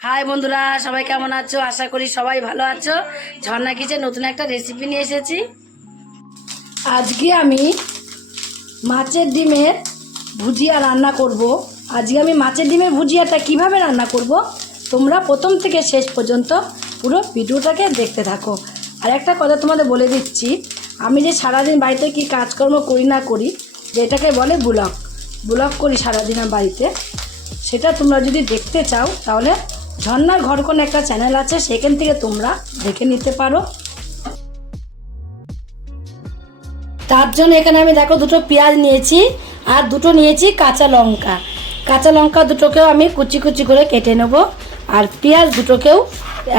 High বন্ধুরা, সবাই কেমন আছো? আশা করি সবাই ভালো আছো। ঝর্ণা কিচেন নতুন একটা রেসিপি নিয়ে এসেছি। আজকে আমি মাছের ডিমের ভুজিয়া রান্না করব। আজকে আমি মাছের ডিমের ভুজিয়াটা কিভাবে রান্না করব, তোমরা প্রথম থেকে শেষ পর্যন্ত পুরো ভিডিওটাকে দেখতে থাকো। আর একটা কথা তোমাদের বলে দিচ্ছি, আমি যে সারাদিন বাড়িতে কি কাজকর্ম করি না করি, যেটাকে বলে ব্লগ করি সারাদিন আমার বাড়িতে, সেটা তোমরা যদি দেখতে চাও তাহলে ঝর্ণার ঘর কোন একটা চ্যানেল আছে, সেখান থেকে তোমরা দেখে নিতে পারো। তার জন্য এখানে আমি দেখো দুটো পেঁয়াজ নিয়েছি আর দুটো নিয়েছি কাঁচা লঙ্কা। কাঁচা লঙ্কা দুটোকেও আমি কুচি কুচি করে কেটে নেব, আর পেঁয়াজ দুটোকেও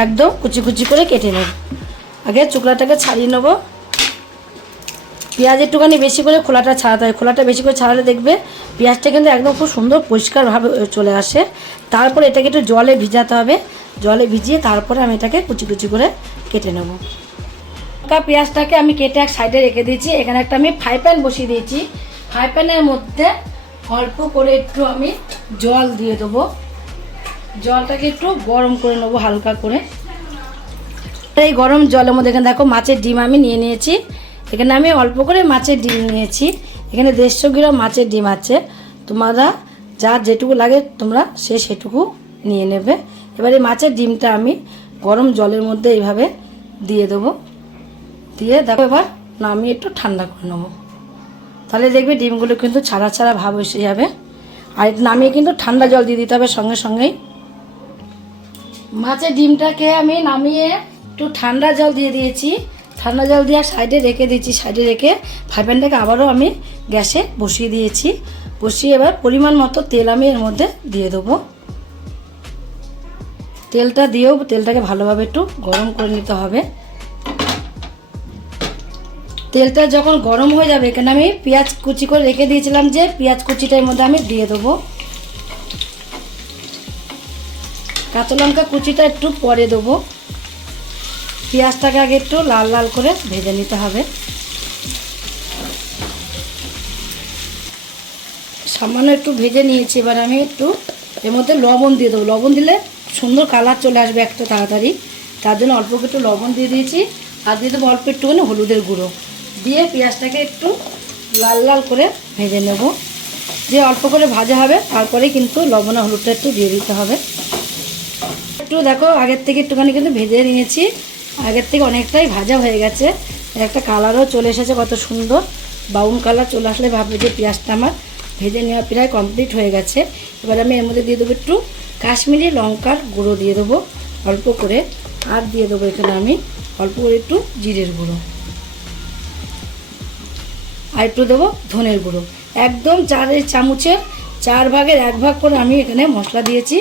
একদম কুচি কুচি করে কেটে নেব। আগে চুকলাটাকে ছাড়িয়ে নেব। পেঁয়াজ একটুখানি বেশি করে খোলাটা ছাড়াতে হয়, খোলাটা বেশি করে ছাড়ালে দেখবে পেঁয়াজটা কিন্তু একদম খুব সুন্দর পরিষ্কারভাবে চলে আসে। তারপরে এটাকে একটু জলে ভিজাতে হবে, জলে ভিজিয়ে তারপরে আমি এটাকে কুচি কুচি করে কেটে নেব। পেঁয়াজটাকে আমি কেটে এক সাইডে রেখে দিয়েছি। এখানে একটা আমি ফ্রাই প্যান বসিয়ে দিয়েছি। ফ্রাই প্যানের মধ্যে অল্প করে একটু আমি জল দিয়ে দেবো। জলটাকে একটু গরম করে নেবো হালকা করে। এই গরম জলের মধ্যে এখানে দেখো মাছের ডিম আমি নিয়ে নিয়েছি। এখানে আমি অল্প করে মাছের ডিম নিয়েছি। এখানে 150 গ্রাম মাছের ডিম আছে। তোমরা যার যেটুকু লাগে তোমরা সেটুকু নিয়ে নেবে। এবারে মাছের ডিমটা আমি গরম জলের মধ্যে এইভাবে দিয়ে দেবো। দিয়ে দেখো এবার নামিয়ে একটু ঠান্ডা করে নেবো। তাহলে দেখবে ডিমগুলো কিন্তু ছাড়া ছাড়া ভাব এসে যাবে। আর নামিয়ে কিন্তু ঠান্ডা জল দিয়ে দিতে হবে সঙ্গে সঙ্গেই। মাছের ডিমটাকে আমি নামিয়ে একটু ঠান্ডা জল দিয়ে দিয়েছি। ঠান্ডা জল দিয়ে সাইডে রেখে দিয়েছি। সাইডে রেখে ফ্রাই প্যানটাকে আবারও আমি গ্যাসে বসিয়ে দিয়েছি। বসিয়ে এবার পরিমাণ মতো তেল আমি এর মধ্যে দিয়ে দেবো। তেলটা দিয়েও তেলটাকে ভালোভাবে একটু গরম করে নিতে হবে। তেলটা যখন গরম হয়ে যাবে, এখানে আমি পেঁয়াজ কুচি করে রেখে দিয়েছিলাম, যে পেঁয়াজ কুচিটার মধ্যে আমি দিয়ে দেবো। কাঁচা লঙ্কা কুচিটা একটু পরে দেবো। পেঁয়াজটাকে আগে একটু লাল লাল করে ভেজে নিতে হবে। সামান্য একটু ভেজে নিয়েছি। এবার আমি একটু এর মধ্যে লবণ দিয়ে দেবো। লবণ দিলে সুন্দর কালার চলে আসবে একটু তাড়াতাড়ি, তার জন্য অল্প একটু লবণ দিয়ে দিয়েছি। আর দিয়ে দেবো অল্প একটুখানি হলুদের গুঁড়ো। দিয়ে পেঁয়াজটাকে একটু লাল লাল করে ভেজে নেব। যে অল্প করে ভাজা হবে তারপরে কিন্তু লবণ আর হলুদটা একটু দিয়ে দিতে হবে। একটু দেখো আগের থেকে একটুখানি কিন্তু ভেজে নিয়েছি। আগের থেকে অনেকটাই ভাজা হয়ে গেছে। একটা কালারও চলে এসেছে, কত সুন্দর ব্রাউন কালার চলে আসলে ভাববে যে পেঁয়াজটা আমার ভেজে নেওয়া প্রায় কমপ্লিট হয়ে গেছে। এবার আমি এর মধ্যে দিয়ে দেবো একটু কাশ্মীরি লঙ্কার গুঁড়ো দিয়ে দেবো অল্প করে। আর দিয়ে দেবো এখানে আমি অল্প করে একটু জিরের গুঁড়ো, আর একটু দেবো ধনের গুঁড়ো। একদম 4 চামচের 4 ভাগের 1 ভাগ করে আমি এখানে মশলা দিয়েছি।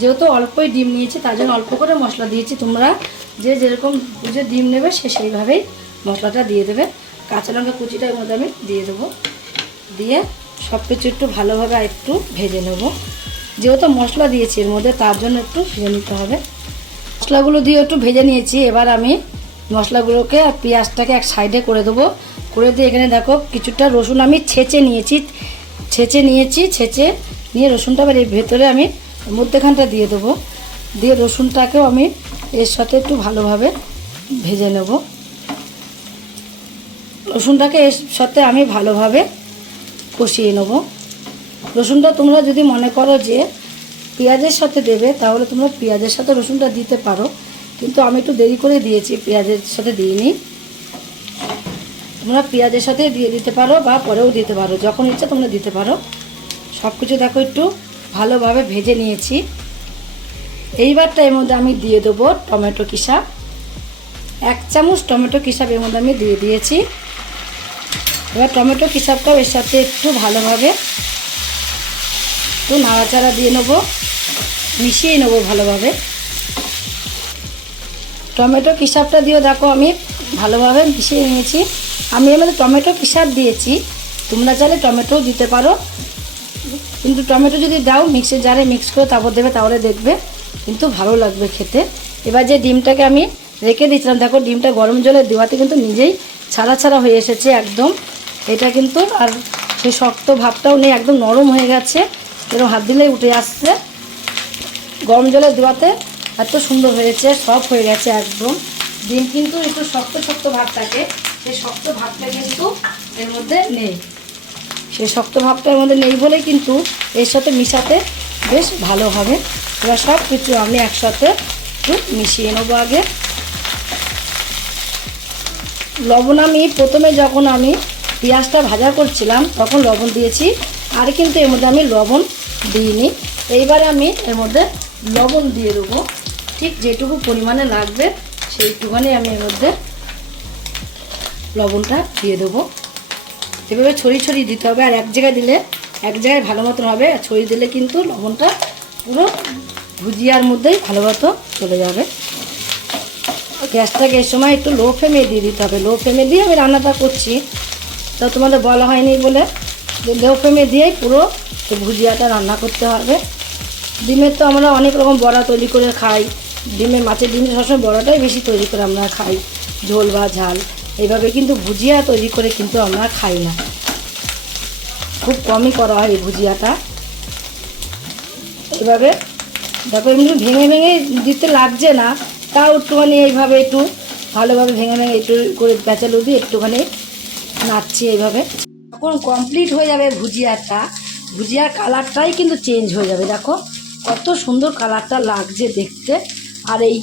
যেহেতু অল্পই ডিম নিয়েছি তার জন্য অল্প করে মশলা দিয়েছি। তোমরা যে যেরকম বুঝে ডিম নেবে সেইভাবেই মশলাটা দিয়ে দেবে। কাঁচা লঙ্কা কুচিটা এর মধ্যে আমি দিয়ে দেবো। দিয়ে সব কিছু একটু ভালোভাবে একটু ভেজে নেব। যেহেতু মশলা দিয়েছি এর মধ্যে, তার জন্য একটু ভেজে নিতে হবে। মশলাগুলো দিয়ে একটু ভেজে নিয়েছি। এবার আমি মশলাগুলোকে আর পেঁয়াজটাকে এক সাইডে করে দেবো। করে দিয়ে এখানে দেখো কিছুটা রসুন আমি ছেঁচে নিয়েছি। ছেঁচে নিয়ে রসুনটা আবার এর ভেতরে আমি মধ্যেখানটা দিয়ে দেবো। দিয়ে রসুনটাকেও আমি এর সাথে একটু ভালোভাবে ভেজে নেব। রসুনটাকে এর সাথে আমি ভালোভাবে কষিয়ে নেব। রসুনটা তোমরা যদি মনে করো যে পেঁয়াজের সাথে দেবে তাহলে তোমরা পেঁয়াজের সাথে রসুনটা দিতে পারো, কিন্তু আমি একটু দেরি করে দিয়েছি, পেঁয়াজের সাথে দিইনি। তোমরা পেঁয়াজের সাথে দিয়ে দিতে পারো বা পরেও দিতে পারো, যখন ইচ্ছা তোমরা দিতে পারো। সব কিছু দেখো একটু ভালোভাবে ভেজে নিয়েছি। এইবারটা এর মধ্যে আমি দিয়ে দেবো টমেটো কিসা। 1 চামচ টমেটো কিসাব এর মধ্যে আমি দিয়ে দিয়েছি। এবার টমেটো কিসাবটাও এর সাথে একটু ভালোভাবে একটু নাড়াচাড়া দিয়ে নেবো, মিশিয়ে নেবো ভালোভাবে। টমেটো কিসাবটা দিয়েও দেখো আমি ভালোভাবে মিশিয়ে নিয়েছি। আমি এর মধ্যে টমেটো কিসাব দিয়েছি, তোমরা চাইলে টমেটোও দিতে পারো, কিন্তু টমেটো যদি দাও মিক্সির জারে মিক্স করে তারপর দেবে তাহলে দেখবে কিন্তু ভালো লাগবে খেতে। এবার যে ডিমটাকে আমি রেখে দিয়েছিলাম, দেখো ডিমটা গরম জলে দেওয়াতে কিন্তু নিজেই ছাড়া ছাড়া হয়ে এসেছে একদম। এটা কিন্তু আর সেই শক্ত ভাবটাও নেই, একদম নরম হয়ে গেছে, এরকম হাত দিলেই উঠে আসছে। গরম জলে দেওয়াতে এত সুন্দর হয়েছে, সফট হয়ে গেছে একদম। ডিম কিন্তু একটু শক্ত শক্ত ভাব থাকে, সেই শক্ত ভাবটা কিন্তু এর মধ্যে নেই। সেই শক্ত ভাবটা এর মধ্যে নেই বলেই কিন্তু এর সাথে মিশাতে বেশ ভালো হবে। এবার সব কিছু আমি একসাথে একটু মিশিয়ে নেবো। আগে লবণ আমি প্রথমে যখন আমি পেঁয়াজটা ভাজা করছিলাম তখন লবণ দিয়েছি, আর কিন্তু এর মধ্যে আমি লবণ দিইনি। এইবারে আমি এর মধ্যে লবণ দিয়ে দেবো, ঠিক যেটুকু পরিমাণে লাগবে সেইটুখানি আমি এর মধ্যে লবণটা দিয়ে দেবো। এভাবে ছড়িয়ে ছড়িয়ে দিতে হবে, আর এক জায়গায় দিলে এক জায়গায় ভালো মতন হবে, আর ছড়িয়ে দিলে কিন্তু লবণটা পুরো ভুজিয়ার মধ্যেই ভালো মতো চলে যাবে। গ্যাসটাকে এই সময় একটু লো ফ্লেমে দিয়ে দিতে হবে। লো ফ্লেমে দিয়ে আমি রান্নাটা করছি, তো তোমাদের বলা হয়নি বলে লো ফ্লেমে দিয়েই পুরো ভুজিয়াটা রান্না করতে হবে। ডিমের তো আমরা অনেক রকম বড়া তৈরি করে খাই, ডিমের মাছের ডিমের সবসময় বড়াটাই বেশি তৈরি করে আমরা খাই, ঝোল বা ঝাল। এইভাবে কিন্তু ভুজিয়া তৈরি করে কিন্তু আমরা খাই না, খুব কমই করা হয় এই ভুজিয়াটা। এইভাবে দেখো এমনি ভেঙে ভেঙে দিতে লাগছে না, তাও একটুখানি এইভাবে একটু ভালোভাবে ভেঙে ভেঙে একটু করে প্যাঁচালো দিয়ে একটুখানি নাড়ছি এইভাবে। যখন কমপ্লিট হয়ে যাবে ভুজিয়াটা, ভুজিয়ার কালারটাই কিন্তু চেঞ্জ হয়ে যাবে। দেখো কত সুন্দর কালারটা লাগছে দেখতে। আর এই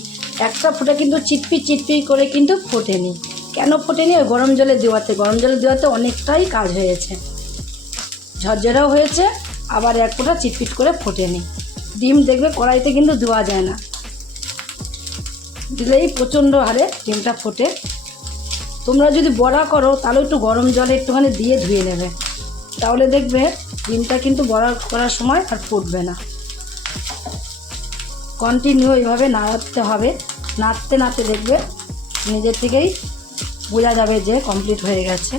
একটা ফোঁটা কিন্তু চিটপি চিটপি করে কিন্তু ফোটেনি। কেন ফোটেনি? ওই গরম জলে দেওয়াতে, গরম জলে দেওয়াতে অনেকটাই কাজ হয়েছে, ঝরঝরাও হয়েছে, আবার এক ফোঁটা চিটপিট করে ফোটেনি। ডিম দেখবে কড়াইতে কিন্তু দেওয়া যায় না, দিলেই প্রচণ্ড হারে ডিমটা ফোটে। তোমরা যদি বড়া করো তাহলে একটু গরম জলে একটুখানি দিয়ে ধুয়ে নেবে, তাহলে দেখবে ডিমটা কিন্তু বড়া করার সময় আর ফুটবে না। কন্টিনিউ এইভাবে নাড়াতে হবে, নাড়তে নাড়তে দেখবে নিজের থেকেই বোঝা যাবে যে কমপ্লিট হয়ে গেছে।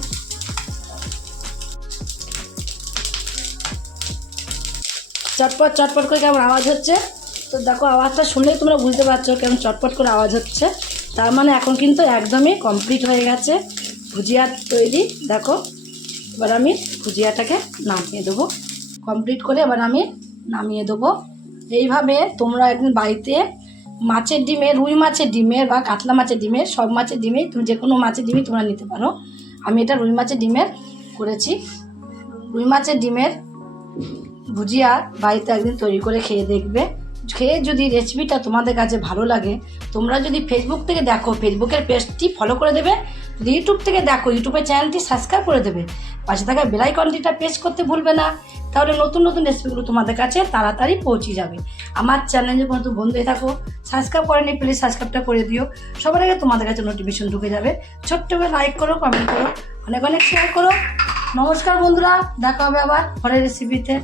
চটপট চটপট করে কেমন আওয়াজ হচ্ছে, তো দেখো আওয়াজটা শুনলেই তোমরা বুঝতে পারছো কেমন চটপট করে আওয়াজ হচ্ছে। তার মানে এখন কিন্তু একদমই কমপ্লিট হয়ে গেছে ভুজিয়া তৈরি। দেখো এবার আমি ভুজিয়াটাকে নামিয়ে দেবো, কমপ্লিট করে এবার আমি নামিয়ে দেবো। এইভাবে তোমরা একদিন বাড়িতে মাছের ডিমের, রুই মাছের ডিমের বা কাতলা মাছের ডিমের, সব মাছের ডিমেই তুমি যে কোনো মাছের ডিমই তোমরা নিতে পারো। আমি এটা রুই মাছের ডিমের করেছি। রুই মাছের ডিমের ভুজিয়া বাড়িতে একদিন তৈরি করে খেয়ে দেখবে। খেয়ে যদি রেসিপিটা তোমাদের কাছে ভালো লাগে, তোমরা যদি ফেসবুক থেকে দেখো ফেসবুকের পেজটি ফলো করে দেবে, যদি ইউটিউব থেকে দেখো ইউটিউবের চ্যানেলটি সাবস্ক্রাইব করে দেবে, পাশে থাকা বেল আইকনটিটা প্রেস করতে ভুলবে না, তাহলে নতুন নতুন রেসিপিগুলো তোমাদের কাছে তাড়াতাড়ি পৌঁছে যাবে। আমার চ্যানেলে কোনো বন্ধু হয়ে থাকো, সাবস্ক্রাইব করেনি প্লিজ সাবস্ক্রাইবটা করে দিও, সবার আগে তোমাদের কাছে নোটিফিকেশন ঢুকে যাবে। ছোট্ট করে লাইক করো, কমেন্ট করো, অনেক অনেক শেয়ার করো। নমস্কার বন্ধুরা, দেখা হবে আবার পরের রেসিপিতে।